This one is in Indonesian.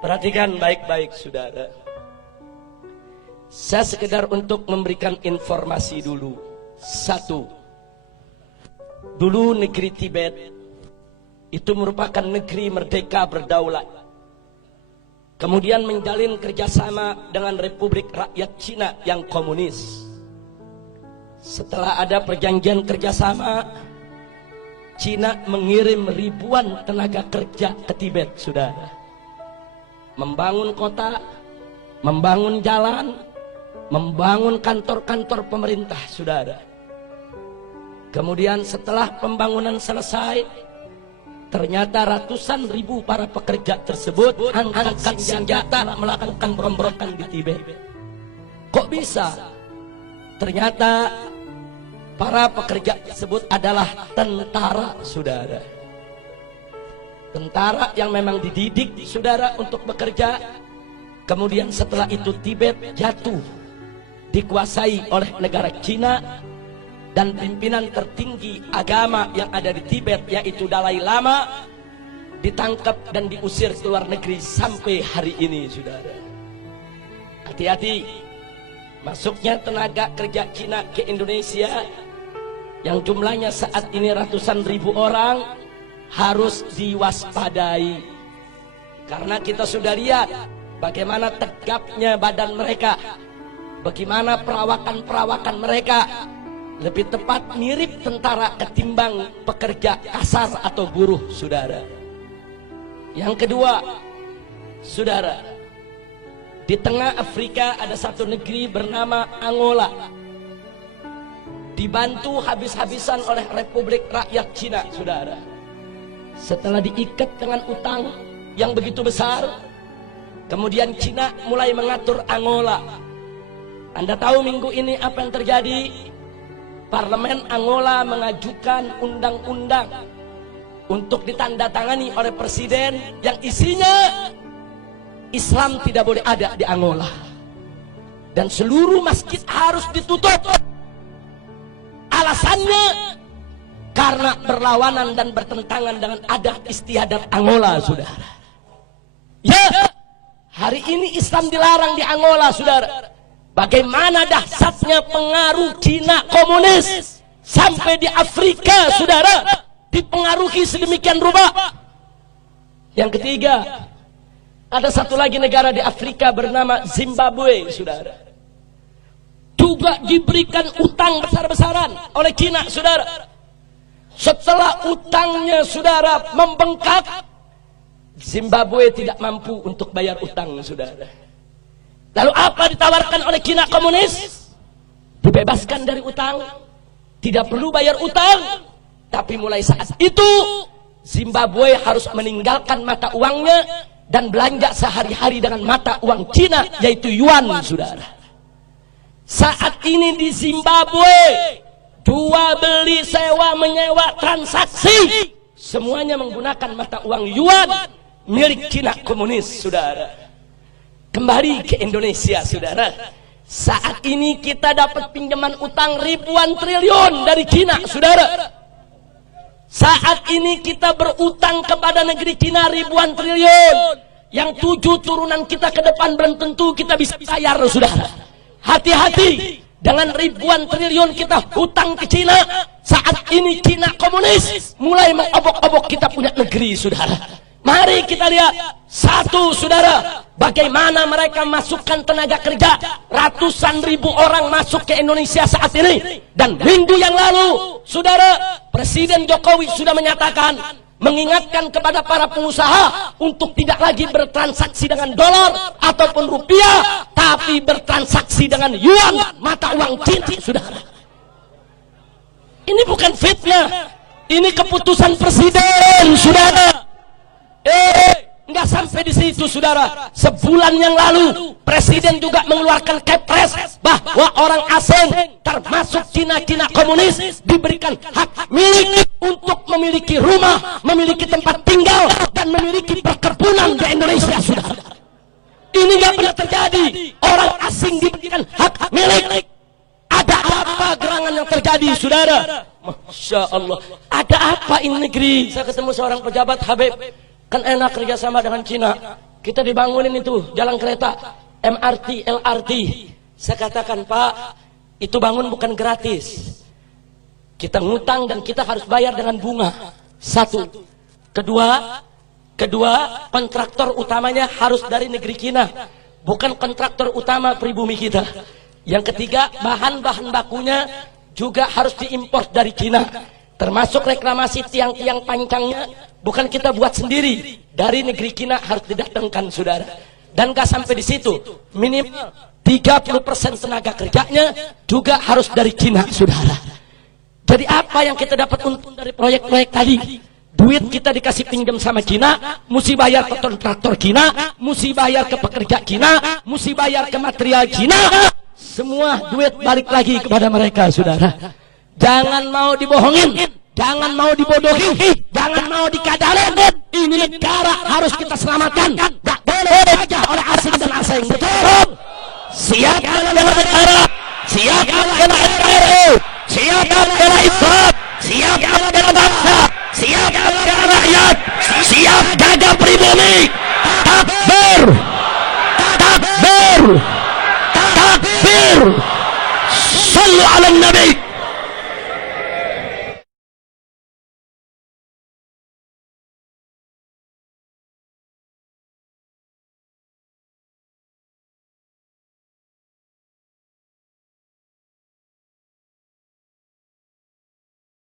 Perhatikan baik-baik saudara. Saya sekedar untuk memberikan informasi dulu. Satu, dulu negeri Tibet itu merupakan negeri merdeka berdaulat. Kemudian menjalin kerjasama dengan Republik Rakyat Cina yang komunis. Setelah ada perjanjian kerjasama, Cina mengirim ribuan tenaga kerja ke Tibet, saudara. Membangun kota, membangun jalan, membangun kantor-kantor pemerintah, saudara. Kemudian setelah pembangunan selesai, ternyata ratusan ribu para pekerja tersebut angkat senjata melakukan pemberontakan di Tibet. Kok bisa? Ternyata para pekerja tersebut adalah tentara, saudara. Tentara yang memang dididik, saudara, untuk bekerja. Kemudian setelah itu Tibet jatuh, dikuasai oleh negara Cina. Dan pimpinan tertinggi agama yang ada di Tibet, yaitu Dalai Lama, ditangkap dan diusir ke luar negeri sampai hari ini, saudara. Hati-hati, masuknya tenaga kerja Cina ke Indonesia yang jumlahnya saat ini ratusan ribu orang harus diwaspadai. Karena kita sudah lihat bagaimana tegapnya badan mereka, bagaimana perawakan-perawakan mereka. Lebih tepat mirip tentara ketimbang pekerja kasar atau buruh, saudara. Yang kedua, saudara, di tengah Afrika ada satu negeri bernama Angola, dibantu habis-habisan oleh Republik Rakyat Cina, saudara. Setelah diikat dengan utang yang begitu besar, kemudian Cina mulai mengatur Angola. Anda tahu minggu ini apa yang terjadi? Parlemen Angola mengajukan undang-undang untuk ditandatangani oleh presiden yang isinya Islam tidak boleh ada di Angola dan seluruh masjid harus ditutup. Alasannya karena berlawanan dan bertentangan dengan adat istiadat Angola, saudara. Ya, hari ini Islam dilarang di Angola, saudara. Bagaimana dahsyatnya pengaruh Cina komunis sampai di Afrika, saudara, dipengaruhi sedemikian rupa. Yang ketiga, ada satu lagi negara di Afrika bernama Zimbabwe, saudara. Juga diberikan utang besar-besaran oleh Cina, saudara. Setelah utangnya, saudara, membengkak, Zimbabwe tidak mampu untuk bayar utang, saudara. Lalu apa ditawarkan oleh Cina komunis? Dibebaskan dari utang, tidak perlu bayar utang. Tapi mulai saat itu Zimbabwe harus meninggalkan mata uangnya dan belanja sehari-hari dengan mata uang Cina, yaitu yuan, saudara. Saat ini di Zimbabwe, jual beli, sewa menyewa, transaksi semuanya menggunakan mata uang yuan milik Cina komunis, saudara. Kembali ke Indonesia, saudara. Saat ini kita dapat pinjaman utang ribuan triliun dari Cina, saudara. Saat ini kita berutang kepada negeri Cina ribuan triliun, yang 7 turunan kita ke depan belum tentu kita bisa bayar, saudara. Hati-hati dengan ribuan triliun kita hutang ke Cina. Saat ini Cina komunis mulai mengobok-obok kita punya negeri, saudara. Mari kita lihat satu, saudara, bagaimana mereka masukkan tenaga kerja. Ratusan ribu orang masuk ke Indonesia saat ini. Dan minggu yang lalu, saudara, Presiden Jokowi sudah menyatakan, mengingatkan kepada para pengusaha untuk tidak lagi bertransaksi dengan dolar ataupun rupiah, tapi bertransaksi dengan yuan, mata uang Cina, saudara. Ini bukan fitnah, ini keputusan presiden, saudara. Enggak sampai di situ, saudara. Sebulan yang lalu presiden juga mengeluarkan kepres bahwa orang asing termasuk Cina-Cina komunis diberikan hak milik untuk memiliki rumah, memiliki tempat tinggal dan memiliki perkebunan di Indonesia, saudara. Ini enggak pernah terjadi. Orang asing diberikan hak milik. Ada apa gerangan yang terjadi, saudara? Masya Allah. Ada apa ini negeri? Saya ketemu seorang pejabat, Habib, kan enak kerjasama dengan Cina. kita dibangunin itu jalan kereta, MRT, LRT. Saya katakan, Pak, itu bangun bukan gratis. Kita ngutang dan kita harus bayar dengan bunga. Satu. Kedua, kontraktor utamanya harus dari negeri Cina, bukan kontraktor utama pribumi kita. Yang ketiga, bahan-bahan bakunya juga harus diimpor dari Cina, termasuk reklamasi tiang-tiang pancangnya bukan kita buat sendiri, dari negeri Cina harus didatangkan, saudara. Dan gak sampai di situ, minimal 30% tenaga kerjanya juga harus dari Cina, saudara. Jadi apa yang kita dapat untung dari proyek-proyek tadi? Duit kita dikasih pinjam sama Cina, mesti bayar ke kontraktor Cina, mesti bayar ke pekerja Cina, mesti bayar ke material Cina. Semua duit balik lagi kepada mereka, saudara. Jangan mau dibohongin, jangan mau dibodohi, jangan mau dikadalin. Ini negara harus kita selamatkan. Gak boleh saja oleh asing dan asing. Betul? Siap bela negara, siap bela NKRI, siap bela Islam, siap bela bangsa, siap bela rakyat, siap jaga pribumi. Takbir, takbir, takbir. Sallu ala Nabi.